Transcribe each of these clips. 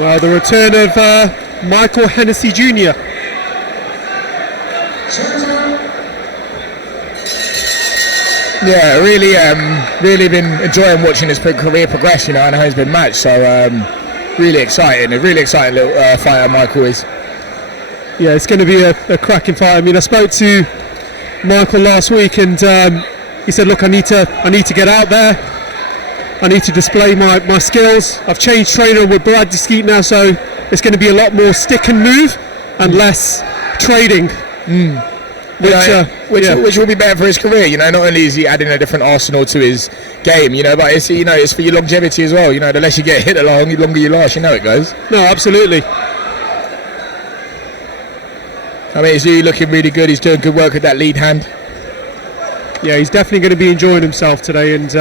Well, the return of Michael Hennessy Jr. Yeah, really been enjoying watching his career progress. You know, and how he's been matched. So really exciting. A really exciting little fighter Michael is. Yeah, it's going to be a cracking fight. I mean, I spoke to Michael last week, and he said, "Look, I need to get out there. I need to display my skills. I've changed trainer with Brad Skeet now, so it's going to be a lot more stick and move and less trading." Which will be better for his career. You know, not only is he adding a different arsenal to his game, you know, but it's for your longevity as well. You know, the less you get hit, the longer you last. You know it goes. No, absolutely. I mean, he's really looking really good. He's doing good work with that lead hand. Yeah, he's definitely going to be enjoying himself today, and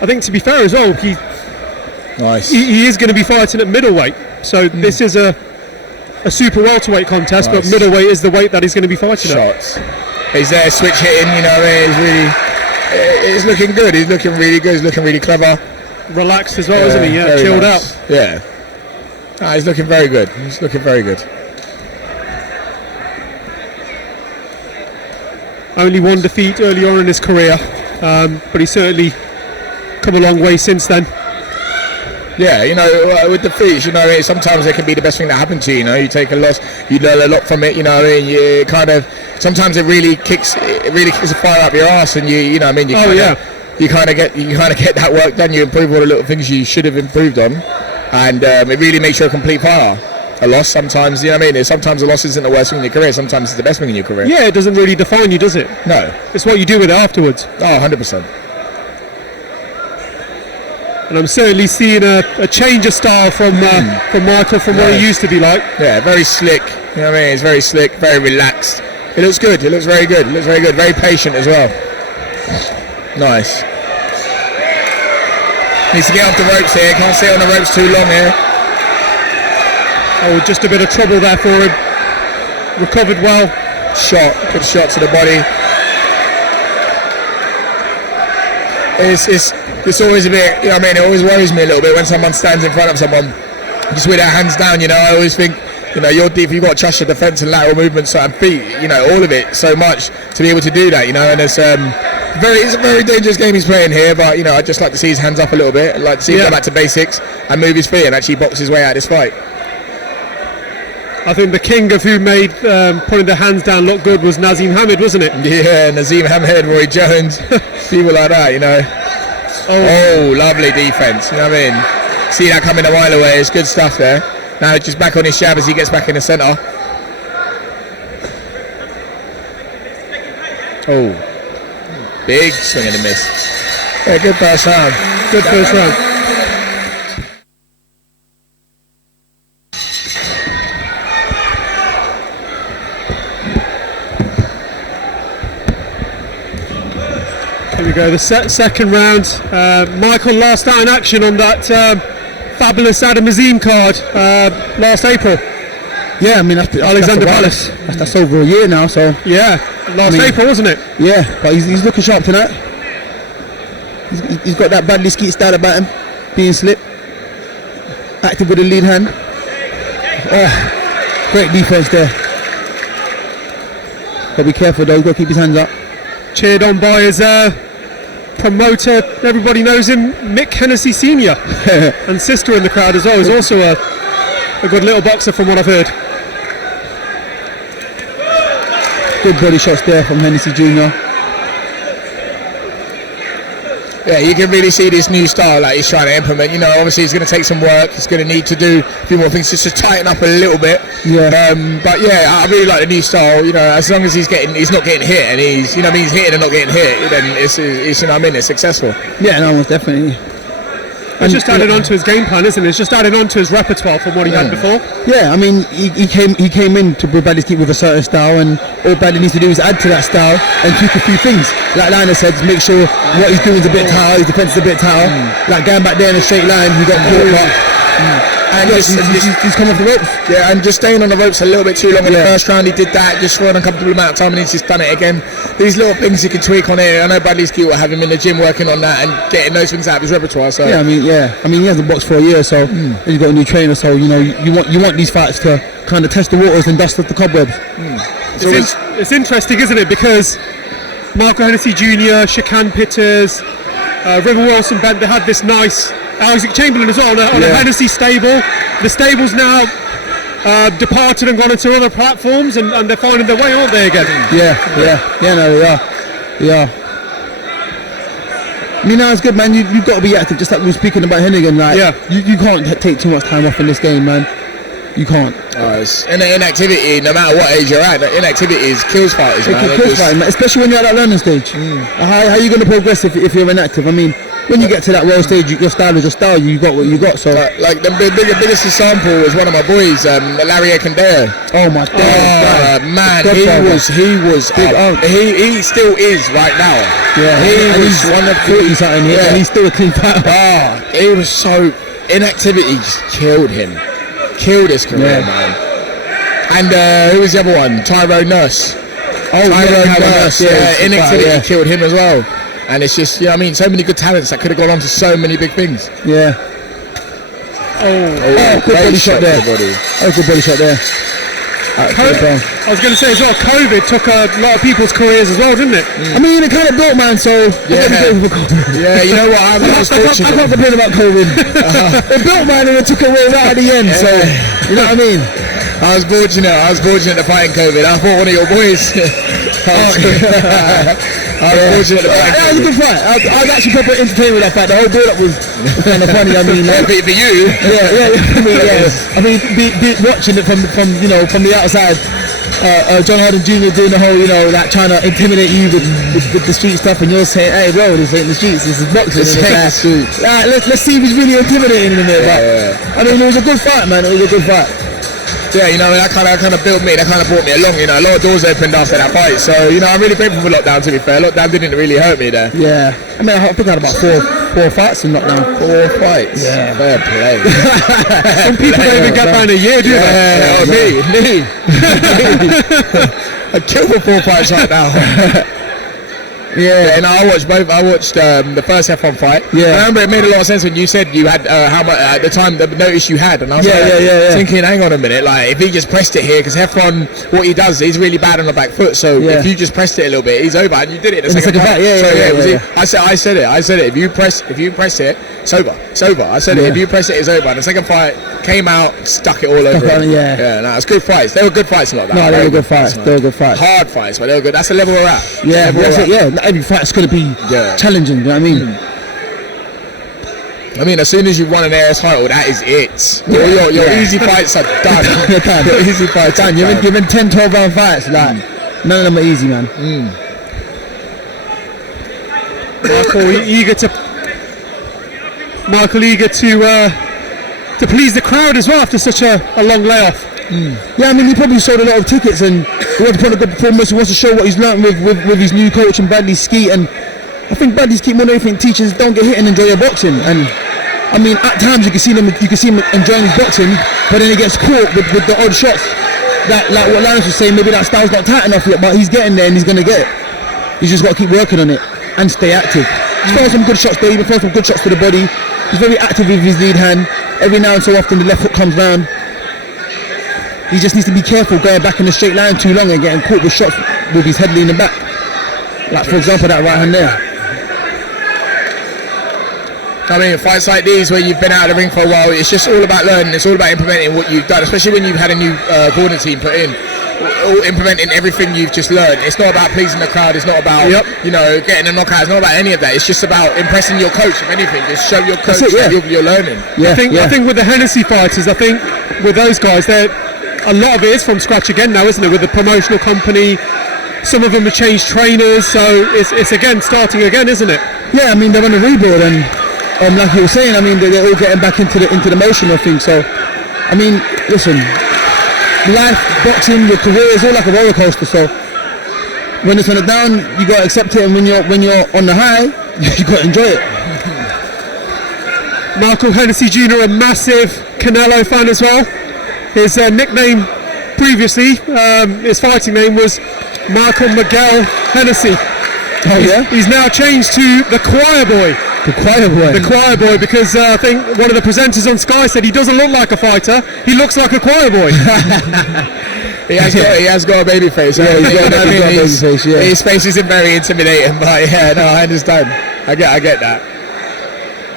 I think, to be fair as well, he is going to be fighting at middleweight. So this is a super welterweight contest, but middleweight is the weight that he's going to be fighting at. He's there, switch hitting. You know, he's looking good. He's looking really good. He's looking really clever. Relaxed as well, isn't he? Yeah, chilled out. Yeah. He's looking very good. He's looking very good. Only one defeat early on in his career, but he's certainly come a long way since then. Yeah, you know, with defeats, you know, sometimes it can be the best thing that happened to you. You know, you take a loss, you learn a lot from it. You know, you kind of sometimes it really kicks a fire up your ass, and you know, what I mean, you kind of get that work done. You improve all the little things you should have improved on, and it really makes you a complete fighter. A loss sometimes, you know what I mean? Sometimes a loss isn't the worst thing in your career, sometimes it's the best thing in your career. Yeah, it doesn't really define you, does it? No. It's what you do with it afterwards. Oh, 100%. And I'm certainly seeing a change of style from Michael, from what he used to be like. Yeah, very slick, you know what I mean? It's very slick, very relaxed. It looks good, it looks very good, very patient as well. Nice. Needs to get off the ropes here, can't stay on the ropes too long here. Oh, just a bit of trouble there for him. Recovered well. Good shot to the body. It's always a bit, you know what I mean, it always worries me a little bit when someone stands in front of someone just with their hands down, you know. I always think, you know, you're deep, you've got to trust your defence and lateral movements and feet, you know, all of it so much to be able to do that, you know. And it's a very dangerous game he's playing here, but, you know, I'd just like to see his hands up a little bit. I'd like to see him go back to basics and move his feet and actually box his way out of this fight. I think the king of who made putting the hands down look good was Nazim Hamid, wasn't it? Yeah, Nazim Hamid, Roy Jones, people like that, you know. Oh, lovely defence, you know what I mean? See that coming a mile away, it's good stuff there. Now just back on his jab as he gets back in the centre. Oh, big swing and a miss. Yeah, good first round. Good first round. Here we go, the second round. Michael last out in action on that fabulous Adam Azim card last April. Yeah, I mean, that's Alexander Palace. That's over a year now, so. Yeah, April, wasn't it? Yeah, but he's looking sharp tonight. He's got that Bradley Skeet style about him, being slip, active with the lead hand. Oh, great defense there. But be careful though, he's got to keep his hands up. Cheered on by his promoter, everybody knows him, Mick Hennessy Sr. and sister in the crowd as well. He's also a good little boxer from what I've heard. Good body shots there from Hennessy Jr. Yeah, you can really see this new style that he's trying to implement. You know, obviously he's going to take some work. He's going to need to do a few more things just to tighten up a little bit. Yeah. But yeah, I really like the new style. You know, as long as he's not getting hit, and he's, you know, he's hitting and not getting hit, then it's you know what I mean, it's successful. Yeah, no, most definitely. It's just added on to his game plan, isn't it? It's just added on to his repertoire from what he had before. Yeah, I mean, he came in to Bradley Skeet with a certain style, and all Bradley needs to do is add to that style and tweak a few things. Like Linus said, make sure what he's doing is a bit tighter, his defence is a bit tighter. Like going back there in a straight line, he got caught, but And he's come off the ropes. Yeah, and just staying on the ropes a little bit too long in the first round. He did that just for an uncomfortable amount of time, and he's just done it again. These little things he can tweak on it. I know Bradley Skeet will have him in the gym working on that and getting those things out of his repertoire. So I mean, he hasn't boxed for a year, so he's got a new trainer. So you want these fights to kind of test the waters and dust off the cobwebs. It's interesting, isn't it? Because Marco Hennessy Jr., Shakan Pitters, River Wilson, Bentley, they had this nice Isaac Chamberlain as well on a Hennessy stable. The stable's now departed and gone into other platforms, and they're finding their way, aren't they, again? No, they are. I mean, it's good, man. You've got to be active, just like we were speaking about Hennigan. You can't take too much time off in this game, man. You can't. And the inactivity, no matter what age you're at, the inactivity kills fighters, man. Kills fighters, man. Especially when you're at that learning stage. How are you going to progress if you're inactive? I mean, when you get to that world stage, your style is your style. You got what you got. So, like the biggest example was one of my boys, Larry Ekandeo. Oh my God, man, he still is right now. Yeah, he's one of 40 something. Yeah, and he's still a clean fighter. He was so inactivity just killed him. Killed his career, man. And who was the other one? Tyrone Nurse. Tyrone Nurse. Inactivity killed him as well. And it's just, I mean, so many good talents that could have gone on to so many big things. Yeah. Good body shot there. Good body shot there. I was going to say as well, COVID took a lot of people's careers as well, didn't it? I mean, it kind of built, man, so... Yeah, you know what, I was fortunate. I can't complain about COVID. It built, man, and it took away right at the end, so... You know what I mean? I was fortunate to fight in COVID. I fought one of your boys. I was fortunate to fight in COVID. That was a good fight. I was actually proper entertained with that fight. The whole build-up was kind of funny. I mean, for you. I mean, watching it from the outside. John Harden Jr. doing the whole, like trying to intimidate you with the street stuff, and you're saying, "Hey, bro, this ain't the streets. This is boxing." Let's see if he's really intimidating in there. But I mean, it was a good fight, man. It was a good fight. Yeah, that kind of built me. That kind of brought me along. A lot of doors opened after that fight. So I'm really grateful for lockdown. To be fair, lockdown didn't really hurt me there. Yeah, I mean, I think I had about four fights in lockdown. 4 fights. Yeah, fair play. Some people don't even get down a year, do they? Me. I killed for 4 fights right now. Yeah, and I watched both. I watched the first F1 fight. Yeah, I remember it made a lot of sense when you said you had how much at the time the notice you had, and I was thinking, hang on a minute, like if he just pressed it here, because F1 what he does, he's really bad on the back foot. So if you just pressed it a little bit, he's over, and you did it in the second fight. I said it. If you press it, it's over. It's over. I said it. If you press it, it's over. And the second fight came out, stuck it all over. No, it's good fights. They were good fights, not that. No, they were good fights. They were good fights. Hard fights, but they were good. That's the level we're at. Yeah, that's it. Yeah. Every fight's going to be challenging, you know what I mean? I mean, as soon as you won an AS title, that is it. Your easy fights are done. Your easy fights are done. You've been 10, 12 round fights, like, none of them are easy, man. Michael eager to please the crowd as well after such a long layoff. Yeah, I mean, he probably sold a lot of tickets and he wants to put a good performance. He wants to show what he's learned with his new coach and Bradley Skeet. And I think Bradley Skeet more than anything teaches don't get hit and enjoy your boxing. And I mean, at times you can see him enjoying his boxing, but then he gets caught with the odd shots. That, like what Linus was saying, maybe that style's not tight enough yet, but he's getting there and he's going to get it. He's just got to keep working on it and stay active. He's throwing some good shots there, he's throwing some good shots to the body. He's very active with his lead hand. Every now and so often the left hook comes round. He just needs to be careful going back in the straight line too long and getting caught with shots with his head leaning back. Like, for example, that right hand there. I mean, fights like these where you've been out of the ring for a while, it's just all about learning. It's all about implementing what you've done, especially when you've had a new Gordon team put in. All implementing everything you've just learned. It's not about pleasing the crowd. It's not about getting a knockout. It's not about any of that. It's just about impressing your coach. If anything, just show your coach that you're learning. I think with the Hennessy fighters, I think with those guys, a lot of it is from scratch again now, isn't it? With the promotional company, some of them have changed trainers, so it's again starting again, isn't it? Yeah, I mean they're on a rebuild, and like you were saying, I mean they're all getting back into the motion of things. So, I mean, listen. Life, boxing, your career is all like a roller coaster. So when it's on the down, you gotta accept it, and when you're on the high, you gotta enjoy it. Michael Hennessy Jr., a massive Canelo fan as well. His nickname previously, his fighting name was Michael Miguel Hennessy. Oh yeah? He's now changed to the Choir Boy. The Choir Boy. The Choir Boy, because I think one of the presenters on Sky said he doesn't look like a fighter, he looks like a choir boy. He has got a baby face. Yeah, he's got a baby face, yeah. His face isn't very intimidating, but yeah, no, I understand. I get that.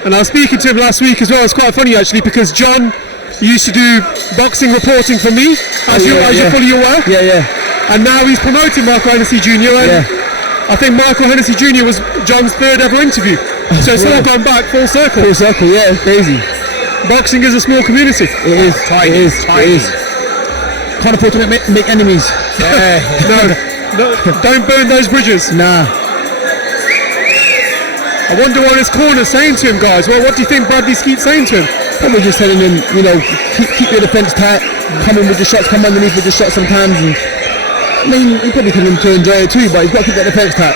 And I was speaking to him last week as well. It's quite funny actually, because John used to do boxing reporting for me, as you're fully aware. Yeah. And now he's promoting Michael Hennessy Jr. And I think Michael Hennessy Jr. was John's third ever interview. So it's all gone back full circle. Full circle, yeah, it's crazy. Boxing is a small community. It is. It is. Can't afford to make enemies. Yeah. No, don't burn those bridges. Nah. I wonder what his corner's saying to him, guys. Well, what do you think Bradley Skeet's saying to him? Probably just telling him, keep your defence tight, come in with the shots, come underneath with the shots sometimes. And I mean, he probably telling him to enjoy it too, but he's got to keep that defence tight.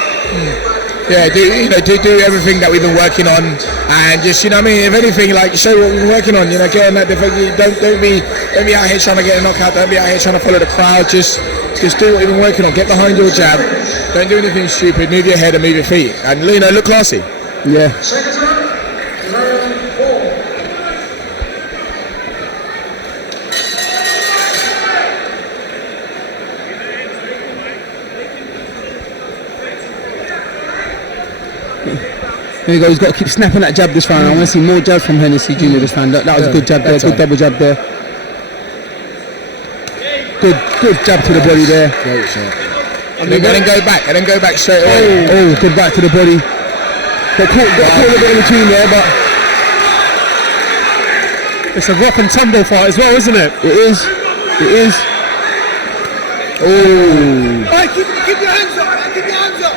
Yeah, do everything that we've been working on, and just if anything, like show what we've been working on. Get on that defence. Don't be out here trying to get a knockout. Don't be out here trying to follow the crowd. Just do what you've been working on. Get behind your jab. Don't do anything stupid. Move your head and move your feet, and look classy. Yeah. There you go, he's got to keep snapping that jab this round. I want to see more jabs from Hennessy Jr. this round. That was a good jab there, good double jab there. Good jab to the body there. Great shot. And then go back straight away. Oh, good back to the body. Got caught a bit in between there, but it's a rough and tumble fight as well, isn't it? It is. Oh. Hey, keep your hands up, man. Keep your hands up.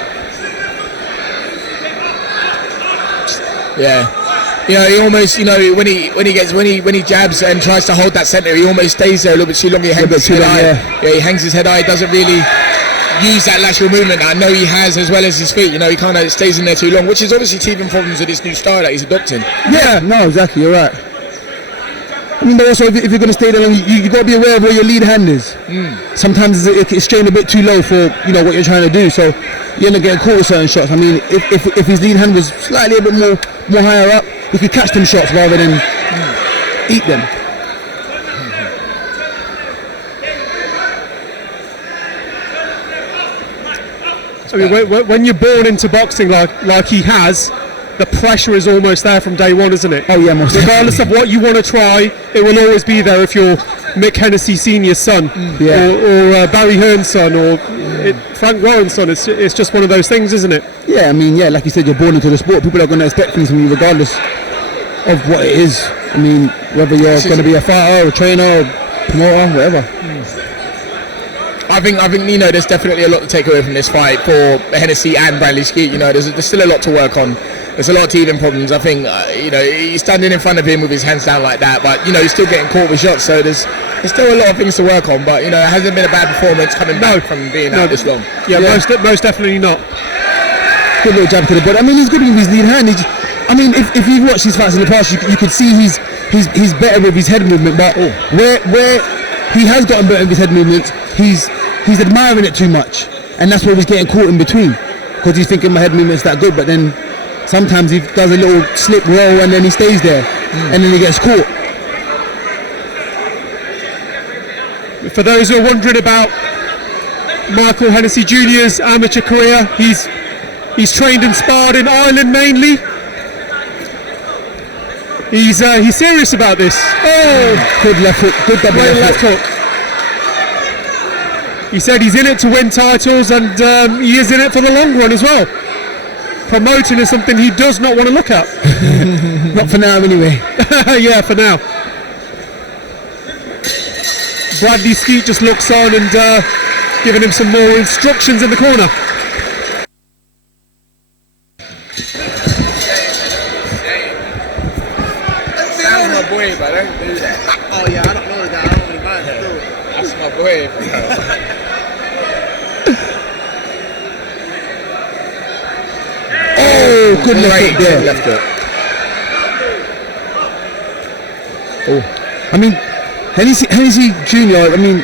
Yeah. He almost, when he jabs and tries to hold that centre, he almost stays there a little bit too long. He hangs his head high. Yeah, he hangs his head high. He doesn't really use that lateral movement that I know he has, as well as his feet. He kind of stays in there too long, which is obviously teething problems with this new style that he's adopting. Yeah, no, exactly. You're right. I mean, but also if you're going to stay there long, you got to be aware of where your lead hand is. Sometimes it's strained a bit too low for what you're trying to do, so you end up getting caught with certain shots. I mean, if his lead hand was slightly a bit more higher up, he could catch them shots rather than eat them. I mean, when you're born into boxing like he has, the pressure is almost there from day one, isn't it? Oh yeah, most regardless of what you want to try, it will always be there if you're Mick Hennessy Senior's son, or Barry Hearn's son, or Frank Warren's son. It's just one of those things, isn't it? Yeah, I mean, like you said, you're born into the sport. People are going to expect things from you regardless of what it is. I mean, whether you're going to be a fighter, or a trainer, or promoter, whatever. I think there's definitely a lot to take away from this fight for Hennessy and Bradley Skeet. There's still a lot to work on. There's a lot of teething problems. I think he's standing in front of him with his hands down like that, but he's still getting caught with shots. So there's still a lot of things to work on. But it hasn't been a bad performance coming back from being out this long. Yeah, most definitely not. Good little jab to the body. I mean, he's good with his lead hand. If you've watched his fights in the past, you could see he's better with his head movement. But where he has gotten better with his head movements, he's admiring it too much, and that's where he's getting caught in between, because he's thinking my head movement's that good, but then sometimes he does a little slip roll and then he stays there, and then he gets caught. For those who are wondering about Michael Hennessy Jr.'s amateur career, he's trained and sparred in Ireland mainly. He's serious about this. Oh, good left hook, good double left hook. He said he's in it to win titles, and he is in it for the long run as well. Promoting is something he does not want to look at. Not for now, anyway. Yeah, for now. Bradley Skeet just looks on and giving him some more instructions in the corner. That's my boy, but don't do that. Oh yeah, I don't know that. I don't really mind that. That's my boy. Oh, good left hook there. Left hook. I mean, Hennessy Junior. I mean,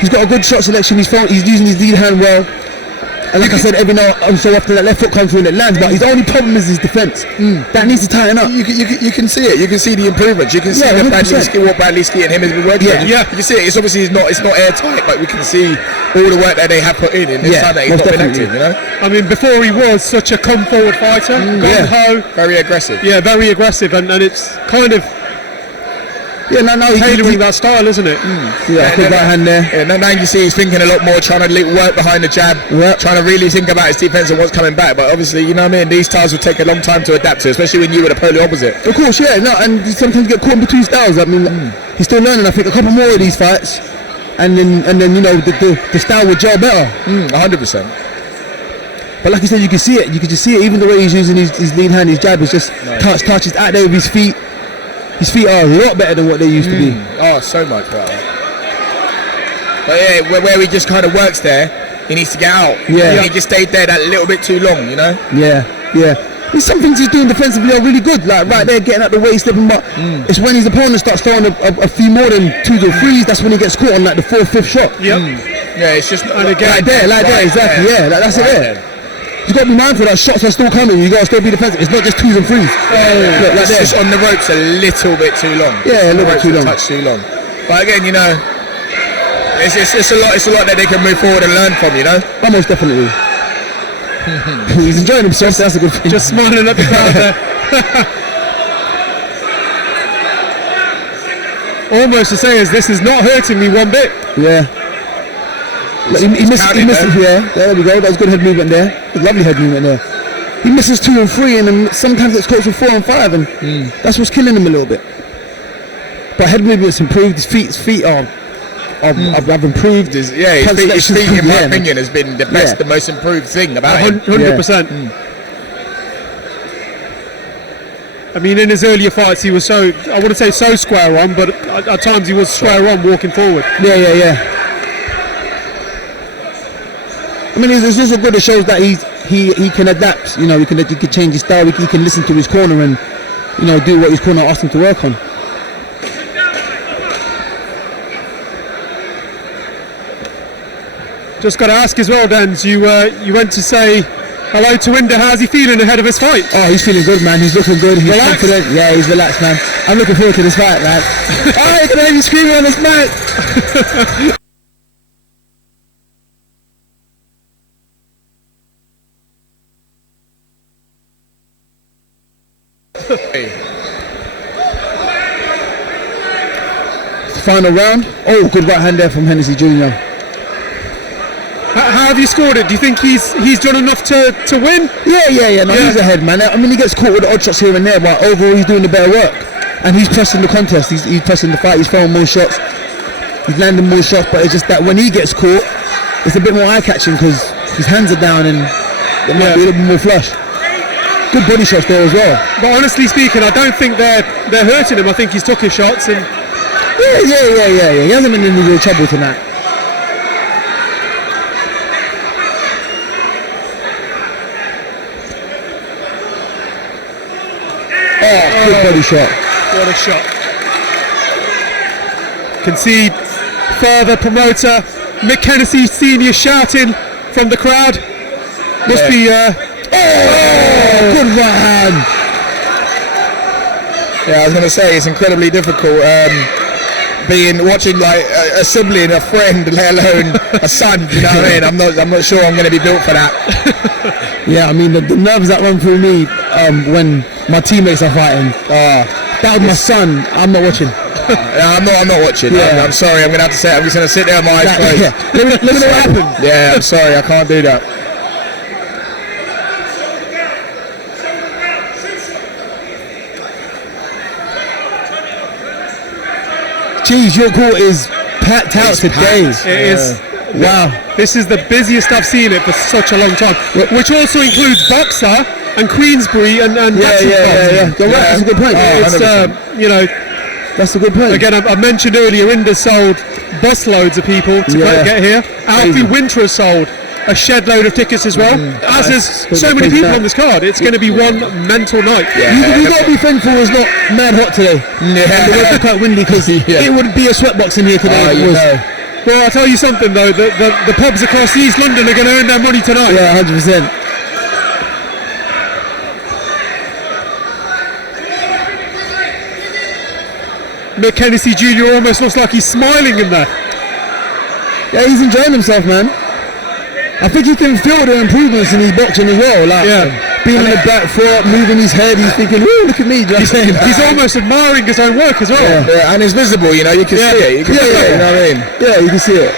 he's got a good shot selection. He's using his lead hand well. And like I said, every now and so often that left foot comes through and it lands. But his only problem is his defence. That needs to tighten up. You can see it. You can see the improvements. You can see what Bradley Ski and him has been working on. Yeah. You can see it. It's obviously it's not airtight, but we can see all the work that they have put in this time that he's not been active. You know. I mean, before he was such a come forward fighter, gung-ho, very aggressive. Yeah, very aggressive, and it's kind of now tailoring that style, isn't it? Yeah, good right hand there. Yeah, now you see he's thinking a lot more, trying to work behind the jab, trying to really think about his defense and what's coming back. But obviously, you know what I mean, these styles will take a long time to adapt to, especially when you were the polar opposite. Of course, yeah, no, and you sometimes get caught in between styles. I mean, he's still learning. I think a couple more of these fights, and then you know the style will gel better. 100%. But like you said, you can see it. You can just see it. Even the way he's using his lead hand, his jab is just touches out there with his feet. His feet are a lot better than what they used to be. Oh, so much better. But yeah, where he just kind of works there, he needs to get out. Yeah. He just stayed there that little bit too long, you know? Yeah. There's some things he's doing defensively are really good, like right there getting out the way, stepping back. It's when his opponent starts throwing a few more than 2s or 3s, that's when he gets caught on like the 4th, 5th shot. Yeah, it's just like there, exactly. There. Yeah, that's it there. You've got to be mindful that shots are still coming. You've got to still be defensive. It's not just 2s and 3s. Look, that's just on the ropes a little bit too long. Yeah, a little bit too long. Touch too long. But again, you know, it's a lot that they can move forward and learn from, you know. Almost definitely. He's enjoying himself, so that's a good thing. Just smiling at the crowd there. Almost to say is this is not hurting me one bit. Yeah. He misses, there we go, that was good head movement there. Lovely head movement there. He misses 2 and 3 and then sometimes it's close to 4 and 5 and that's what's killing him a little bit. But head movement's improved, his feet have improved. His feet in my opinion has been the best, the most improved thing about him. 100%. I mean, in his earlier fights he was I wouldn't say so square on, but at times he was square on walking forward. Yeah. I mean, it's also good. It shows that he can adapt. You know, he can change his style. He can listen to his corner and do what his corner asks him to work on. Just got to ask as well, Denz. You went to say hello to Winder. How's he feeling ahead of his fight? Oh, he's feeling good, man. He's looking good. He's confident. Yeah, he's relaxed, man. I'm looking forward to this fight, man. Oh, you can hear me screaming on this mic. Final round. Oh, good right hand there from Hennessy Jr. How have you scored it? Do you think he's done enough to win? Yeah. No, he's ahead, man. I mean, he gets caught with the odd shots here and there, but overall he's doing the better work. And he's pressing the contest. He's pressing the fight. He's throwing more shots. He's landing more shots. But it's just that when he gets caught, it's a bit more eye-catching because his hands are down and it might be a little bit more flush. Good body shots there as well. But honestly speaking, I don't think they're hurting him. I think he's took his shots and. Yeah. He hasn't been in any real trouble tonight. Oh, good body shot. What a shot. Can see further promoter Mick Hennessy Senior shouting from the crowd. Must be good right hand. Yeah, I was going to say it's incredibly difficult watching like a sibling, a friend, let alone a son. You know what I mean? I'm not sure I'm going to be built for that. Yeah, I mean the nerves that run through me when my teammates are fighting. That was my son. I'm not watching. I'm not watching. Yeah. I'm sorry. I'm going to have to say. I'm just going to sit there with my eyes closed. Yeah. Let me know what happened. Yeah, I'm sorry. I can't do that. Jeez, your court is packed out today. It is. Wow. This is the busiest I've seen it for such a long time. Which also includes Boxer and Queensbury and Yeah. You're right. That's a good point. That's a good point. Again, I mentioned earlier, Inda sold busloads of people to get here. Alfie Winter has sold a shed load of tickets as well. As there's so many people on this card, it's going to be one mental night. You got to be thankful it's not mad hot today. Yeah. The weather's quite windy because it would be a sweatbox in here today. If it was. Well, I'll tell you something though, the pubs across East London are going to earn their money tonight. Yeah, 100%. Mick Hennessy Jr. almost looks like he's smiling in there. Yeah, he's enjoying himself, man. I think you can feel the improvements in his boxing as well. Like being on the back foot, moving his head, he's thinking, "Ooh, look at me!" He's almost admiring his own work as well. Yeah, and it's visible. You know, you can see it. You can see it. You know what I mean? Yeah, you can see it.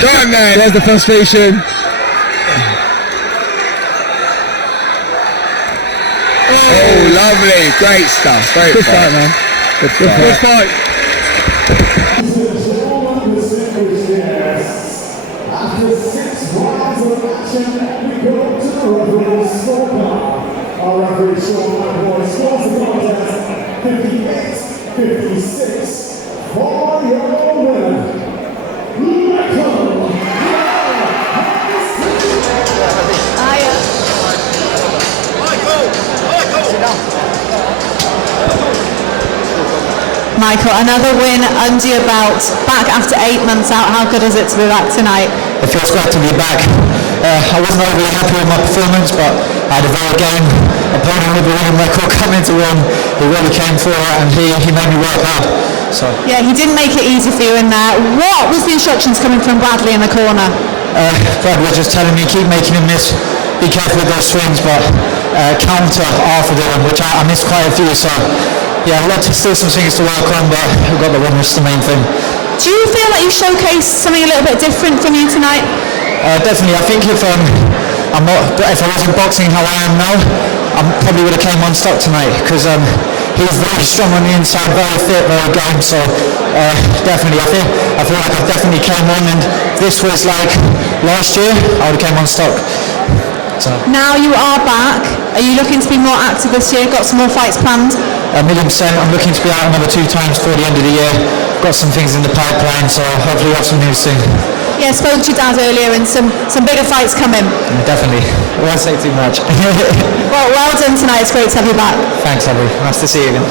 Go on, man. There's the frustration. Oh, lovely. Great stuff. Great Good fight, man. Good fight. After 6 rounds of action, we go to the referee's scorecard. Our referee Johal scores the contest 58-56 for your winner. Michael, another win under your belt, back after 8 months out. How good is it to be back tonight? It feels great to be back. I wasn't overly happy with my performance, but I had a very game opponent with a winning record come into one. He really came for it and he made me work hard. So yeah, he didn't make it easy for you in there. What was the instructions coming from Bradley in the corner? Brad was just telling me keep making him miss, be careful with those swings, but counter after them, which I missed quite a few. So yeah, I've got still some things to work on, but I've got the win, which is the main thing. Do you feel like you showcased something a little bit different from you tonight? Definitely. I think if I wasn't boxing how I am now, I probably would have came unstuck tonight because he's very strong on the inside, very fit, very game. So definitely, I feel like I definitely came on, and this was like last year, I would have came unstuck. So. Now you are back. Are you looking to be more active this year? Got some more fights planned? 1,000,000%. I'm looking to be out another 2 times before the end of the year. Got some things in the pipeline, so hopefully we'll have some news soon. Yeah, spoke to your dad earlier, and some bigger fights coming. Definitely. I won't say too much. Well done tonight. It's great to have you back. Thanks, Abby. Nice to see you again.